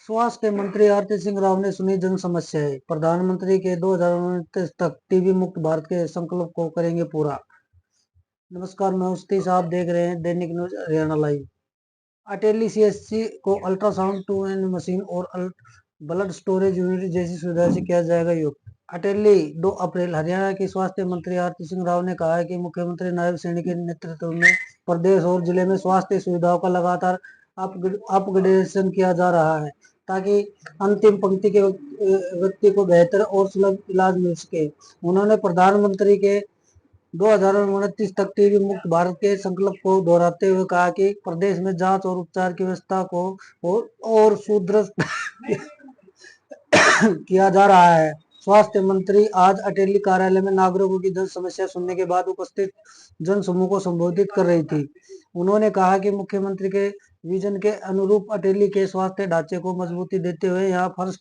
स्वास्थ्य मंत्री आरती सिंह राव ने सुनी जन समस्याएं। प्रधानमंत्री के 2029 तक टीबी मुक्त भारत के संकल्प को करेंगे पूरा। नमस्कार, मैं उस्ती साहब देख रहे हैं दैनिक news Haryana live. Ateli CHC को अल्ट्रासाउंड 2N मशीन और ब्लड स्टोरेज यूनिट जैसी सुविधा से किया जाएगा युक्त। अटेली 2 अप्रैल। हरियाणा की स्वास्थ्य मंत्री आरती सिंह राव ने कहा है कि मुख्यमंत्री नायब सैनी के नेतृत्व में प्रदेश और जिले में स्वास्थ्य सुविधाओं का लगातार अपग्रेडेशन किया जा रहा है ताकि अंतिम पंक्ति के व्यक्ति को बेहतर और सुलभ इलाज मिल सके। उन्होंने प्रधानमंत्री के 2029 तक टीबी मुक्त भारत के संकल्प को दोहराते हुए कहा कि प्रदेश में जांच और उपचार की व्यवस्था को और सुदृढ़ किया जा रहा है। स्वास्थ्य मंत्री आज अटेली कार्यालय में नागरिकों की जन समस्या सुनने के बाद उपस्थित जन समूह को संबोधित कर रही थी। उन्होंने कहा कि मुख्यमंत्री के विजन के अनुरूप अटेली के स्वास्थ्य ढांचे को मजबूती देते हुए यहाँ फर्स्ट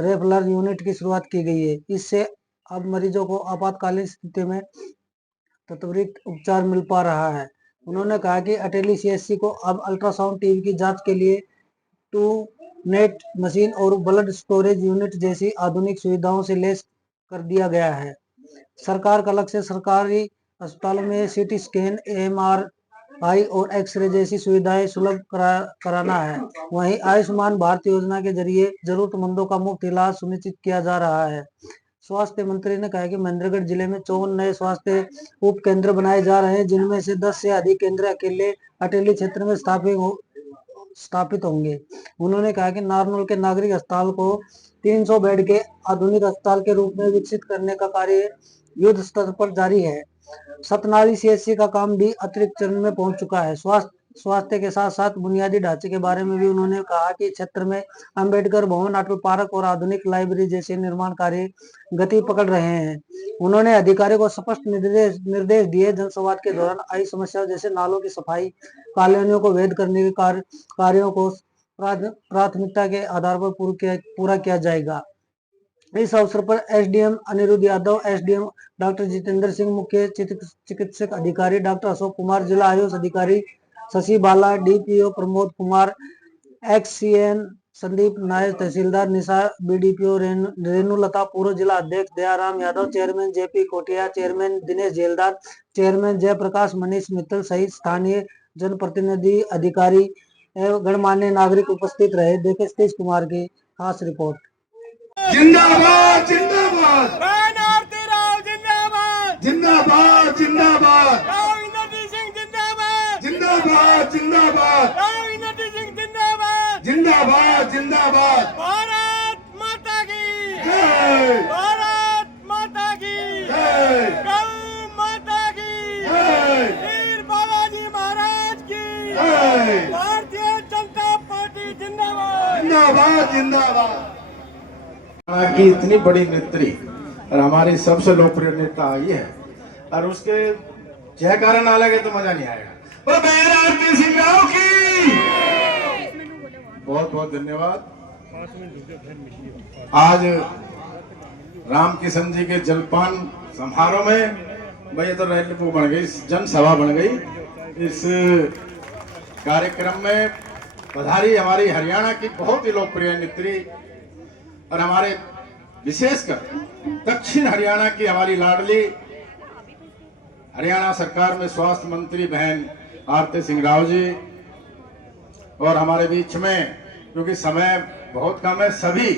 रेफरल यूनिट की शुरुआत की गई है। इससे अब मरीजों को आपातकालीन स्थिति में त्वरित उपचार मिल पा रहा है। उन्होंने कहा कि अटेली सीएचसी को अब अल्ट्रासाउंड टीबी की जांच के लिए 2 नेट मशीन और ब्लड स्टोरेज यूनिट जैसी आधुनिक सुविधाओं से लैस कर दिया गया है। सरकार का लक्ष्य सरकारी अस्पतालों में सीटी स्कैन, एमआरआई और एक्सरे जैसी सुविधाएं सुलभ कराना है। वहीं आयुष्मान भारत योजना के जरिए जरूरतमंदों का मुफ्त इलाज सुनिश्चित किया जा रहा है। स्वास्थ्य मंत्री ने कहा कि महेंद्रगढ़ जिले में 54 नए स्वास्थ्य उप केंद्र बनाए जा रहे हैं, जिनमें से 10 से अधिक केंद्र अकेले अटेली क्षेत्र में स्थापित होंगे। उन्होंने कहा कि नारनौल के नागरिक अस्पताल को 300 बेड के आधुनिक अस्पताल के रूप में विकसित करने का कार्य युद्ध स्तर पर जारी है। सतनाली सीएचसी का काम भी अतिरिक्त चरण में पहुंच चुका है। स्वास्थ्य के साथ साथ बुनियादी ढांचे के बारे में भी उन्होंने कहा कि क्षेत्र में अंबेडकर भवन, अटल पार्क और आधुनिक लाइब्रेरी जैसे निर्माण कार्य गति पकड़ रहे हैं। उन्होंने अधिकारियों को स्पष्ट निर्देश दिए जनसंवाद के दौरान आई समस्याओं जैसे नालों की सफाई, कॉलोनियों को वैध करने के कार्यों को प्राथमिकता के आधार पर पूरा किया जाएगा। इस अवसर पर SDM Anirudh Yadav, SDM doctor Jitendra Singh, मुख्य चिकित्सक अधिकारी डॉक्टर अशोक कुमार, जिला आयुष अधिकारी Shashi Bala, DPO Pramod Kumar, XEN Sandeep Nayak, tehsildar Nisha, BDPO Renulata, पूर्व जिला अध्यक्ष Dayaram Yadav, chairman JP Kotia, chairman Dinesh Jeldar, chairman Jaiprakash, Manish Mittal सहित स्थानीय जनप्रतिनिधि, अधिकारी एवं गणमान्य नागरिक उपस्थित रहे। देखें सतीश कुमार की खास रिपोर्ट। जिंदाबाद जिंदाबाद आरती राव जिंदाबाद जिंदाबाद जिंदाबाद सिंह जिंदाबाद जिंदाबाद जिंदाबाद सिंह जिंदाबाद जिंदाबाद जिंदाबाद भारत माता की जय, भारत माता की जय, गौ माता की जय, वीर बालाजी महाराज की जय, भारतीय जनता पार्टी जिंदाबाद जिंदाबाद जिंदाबाद। की इतनी बड़ी नेत्री और हमारी सबसे लोकप्रिय नेता आई है और उसके जयकारा ना लगे तो मजा नहीं आएगा। आरती सिंह राव की बहुत बहुत धन्यवाद। आज राम किशन जी के जलपान समारोह में भाई तो रैली वो बन गई, जनसभा बन गई। इस कार्यक्रम में पधारी हमारी हरियाणा की बहुत ही लोकप्रिय नेत्री और हमारे विशेषकर दक्षिण हरियाणा की हमारी लाडली हरियाणा सरकार में स्वास्थ्य मंत्री बहन आरती सिंह राव जी, और हमारे बीच में क्योंकि समय बहुत कम है, सभी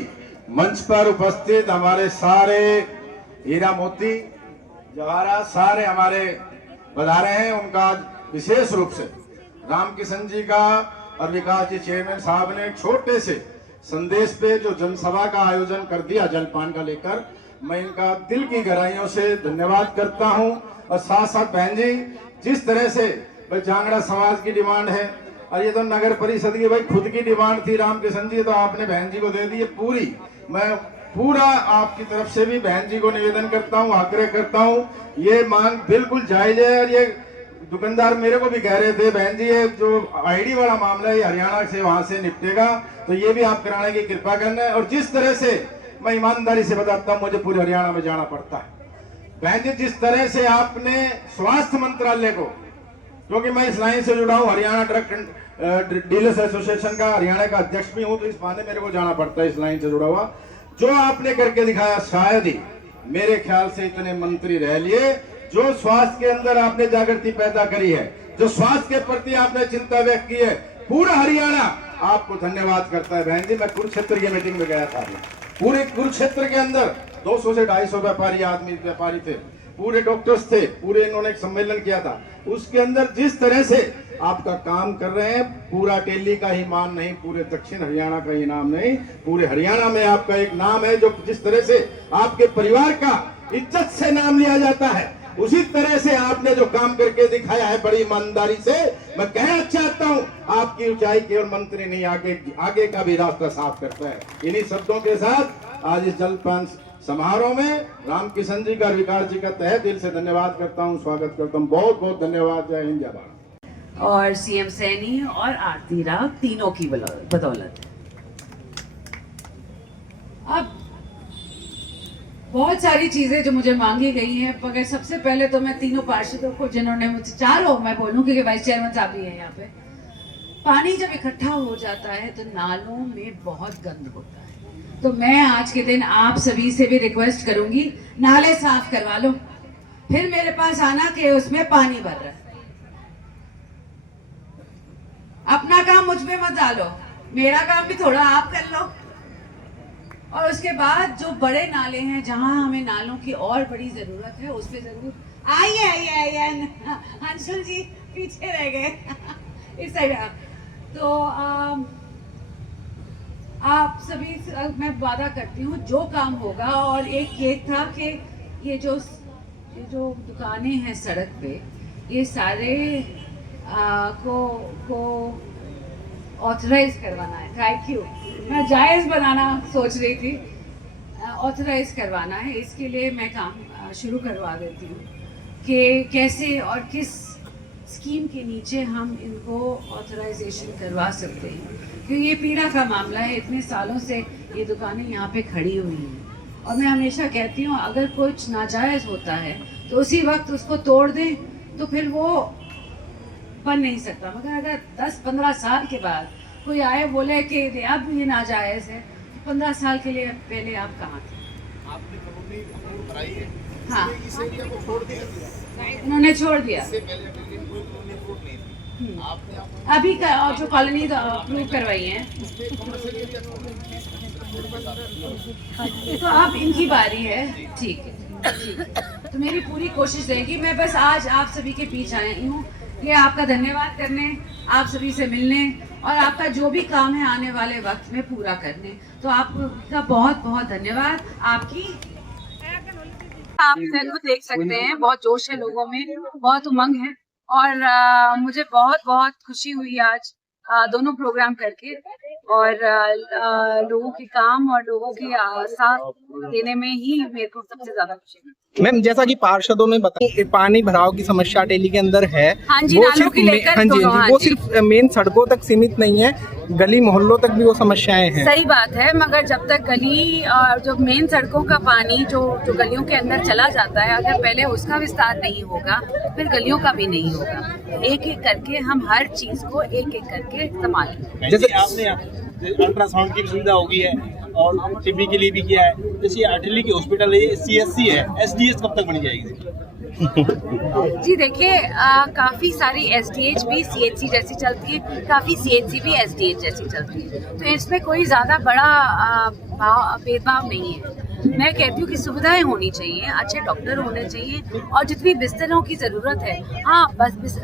मंच पर उपस्थित हमारे सारे हीरा मोती जवाहरा सारे हमारे पधारे हैं। उनका विशेष रूप से राम किशन जी का और विकास जी चेयरमैन साहब ने छोटे से संदेश पे जो जनसभा का आयोजन कर दिया जलपान का लेकर, मैं इनका दिल की गहराइयों से धन्यवाद करता हूं। और साथ साथ बहन जी जिस तरह से भाई जांगड़ा समाज की डिमांड है और ये तो नगर परिषद की भाई खुद की डिमांड थी राम किशन जी, तो आपने बहन जी को दे दी है पूरी। मैं पूरा आपकी तरफ से भी बहन जी को निवेदन करता हूँ, आग्रह करता हूँ, ये मांग बिल्कुल जायज है। और ये दुकानदार मेरे को भी कह रहे थे बहन जी ये जो आईडी वाला मामला है हरियाणा से वहां से निपटेगा, तो ये भी आप कराने की कृपा करना है। और जिस तरह से मैं ईमानदारी से बताता हूँ, मुझे पूरे हरियाणा में जाना पड़ता है बहन जी, जिस तरह से आपने स्वास्थ्य मंत्रालय को क्योंकि मैं इस लाइन से जुड़ा हूँ, हरियाणा ट्रक डीलर्स एसोसिएशन का हरियाणा का अध्यक्ष भी हूँ, तो इस बहाने मेरे को जाना पड़ता है इस लाइन से जुड़ा हुआ। जो आपने करके दिखाया, शायद ही मेरे ख्याल से इतने मंत्री रह लिए। जो स्वास्थ्य के अंदर आपने जागृति पैदा करी है, जो स्वास्थ्य के प्रति आपने चिंता व्यक्त की है, पूरा हरियाणा आपको धन्यवाद करता है बहन जी। मैं कुरुक्षेत्र की मीटिंग में गया था, पूरे कुरुक्षेत्र के अंदर 200 से 250 व्यापारी थे, पूरे डॉक्टर्स थे, पूरे इन्होंने एक सम्मेलन किया था। उसके अंदर जिस तरह से आपका काम कर रहे हैं, पूरा टेली का ही मान नहीं, पूरे दक्षिण हरियाणा का ही नाम नहीं, पूरे हरियाणा में आपका एक नाम है। जो जिस तरह से आपके परिवार का इज्जत से नाम लिया जाता है, उसी तरह से आपने जो काम करके दिखाया है बड़ी ईमानदारी से, मैं कहना चाहता हूं आपकी ऊंचाई केवल मंत्री नहीं, आगे का भी रास्ता साफ करता है। इन्हीं शब्दों के साथ आज इस जलपान समारोह में रामकिशन जी का, विकास जी का तहे दिल से धन्यवाद करता हूं, स्वागत करता हूं। बहुत बहुत धन्यवाद। जय हिंद, जय भारत। और सीएम सैनी और आरती राव तीनों की बदौलत। अब बहुत सारी चीजें जो मुझे मांगी गई हैं, मगर सबसे पहले तो मैं तीनों पार्षदों को, जिन्होंने मुझे, चारों मैं बोलूं क्योंकि वाइस चेयरमैन साहब भी हैं यहाँ पे, पानी जब इकट्ठा हो जाता है तो नालों में बहुत गंद होता है। तो मैं आज के दिन आप सभी से भी रिक्वेस्ट करूंगी, नाले साफ करवा लो, फिर मेरे पास आना कि उसमें पानी भर रहा है। अपना काम मुझ पे मत डालो, मेरा काम भी थोड़ा आप कर लो। और उसके बाद जो बड़े नाले हैं, जहां हमें नालों की और बड़ी जरूरत है, उस पे जरूर आइए। अंशुल जी पीछे रह गए इस साइड। तो आप सभी मैं वादा करती हूँ जो काम होगा। और एक ये था कि ये जो दुकानें हैं सड़क पे, ये सारे को ऑथराइज करवाना है। Thank you. मैं जायज़ बनाना सोच रही थी, ऑथराइज करवाना है। इसके लिए मैं काम शुरू करवा देती हूँ कि कैसे और किस स्कीम के नीचे हम इनको ऑथराइजेशन करवा सकते हैं, क्योंकि ये पीड़ा का मामला है। इतने सालों से ये दुकानें यहाँ पे खड़ी हुई हैं और मैं हमेशा कहती हूँ अगर कुछ नाजायज़ होता है तो उसी वक्त उसको तोड़ दें, तो फिर वो बन नहीं सकता। मगर अगर 10-15 साल के बाद कोई आए बोले कि अब ये नाजायज़ है, तो 15 साल के लिए पहले आप कहाँ थे? आपने कॉलोनी अप्रूव कराई है, हाँ, इस एरिया को छोड़ दिया, उन्होंने छोड़ दिया। इससे पहले कोई कॉलोनी अप्रूव नहीं थी। आपने अभी का और जो कॉलोनी अप्रूव करवाई है, तो अब इनकी बारी है। ठीक है, तो मेरी पूरी कोशिश रहेगी। मैं बस आज आप सभी के बीच आई हूँ ये आपका धन्यवाद करने, आप सभी से मिलने और आपका जो भी काम है आने वाले वक्त में पूरा करने। तो आपका बहुत बहुत धन्यवाद। आपकी आप सबको देख सकते हैं, बहुत जोश है लोगों में, बहुत उमंग है और मुझे बहुत बहुत खुशी हुई आज दोनों प्रोग्राम करके और लोगों के काम और लोगों की साथ देने में ही मेरे को सबसे ज्यादा खुशी है। मैम, जैसा कि पार्षदों ने बताया, पानी भराव की समस्या टेली के अंदर है। हाँ जी, वो नालों सिर्फ की लेकर वो सिर्फ मेन सड़कों तक सीमित नहीं है, गली मोहल्लों तक भी वो समस्याएं हैं। सही बात है, मगर जब तक गली और जो मेन सड़कों का पानी जो गलियों के अंदर चला जाता है, अगर पहले उसका विस्तार नहीं होगा फिर गलियों का भी नहीं होगा। एक एक करके हम हर चीज को एक एक करके संभालें। जैसे आपने अल्ट्रासाउंड की सुविधा होगी है और टीबी के लिए भी किया है, जैसे अटेली की हॉस्पिटल है, CSC है, SDS कब तक बन जाएगी? जी देखिए, काफ़ी सारी SDH भी CHC जैसी चलती है, काफ़ी CHC भी SDH जैसी चलती है, तो इसमें कोई ज़्यादा बड़ा भेदभाव नहीं है। मैं कहती हूँ कि सुविधाएं होनी चाहिए, अच्छे डॉक्टर होने चाहिए और जितनी बिस्तरों की ज़रूरत है, हाँ बस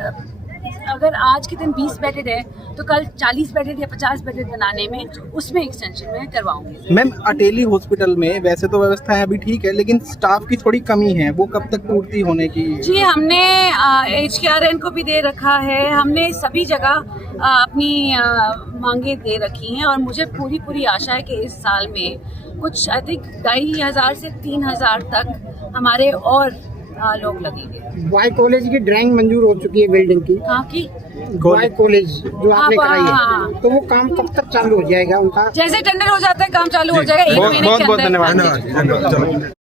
अगर आज के दिन 20 बेडेड है तो कल 40 बेडेड या 50 बेडेड बनाने में उसमें एक्सटेंशन में करवाऊंगी। मैम, अटेली हॉस्पिटल में वैसे तो व्यवस्थाएं अभी ठीक है, लेकिन स्टाफ की थोड़ी कमी है, वो कब तक पूर्ति होने की? जी, हमने HKRN को भी दे रखा है, हमने सभी जगह अपनी मांगे दे रखी हैं और मुझे पूरी आशा है कि इस साल में कुछ अधिक 2500 से 3000 तक हमारे और लोग लगेंगे। वाई कॉलेज की ड्राइंग मंजूर हो चुकी है बिल्डिंग की। कहाँ की? वाई कॉलेज जो आपने कराई है, तो वो काम कब तक चालू हो जाएगा उनका? जैसे टेंडर हो जाता है काम चालू हो जाएगा, 1 महीने के अंदर। बहुत धन्यवाद।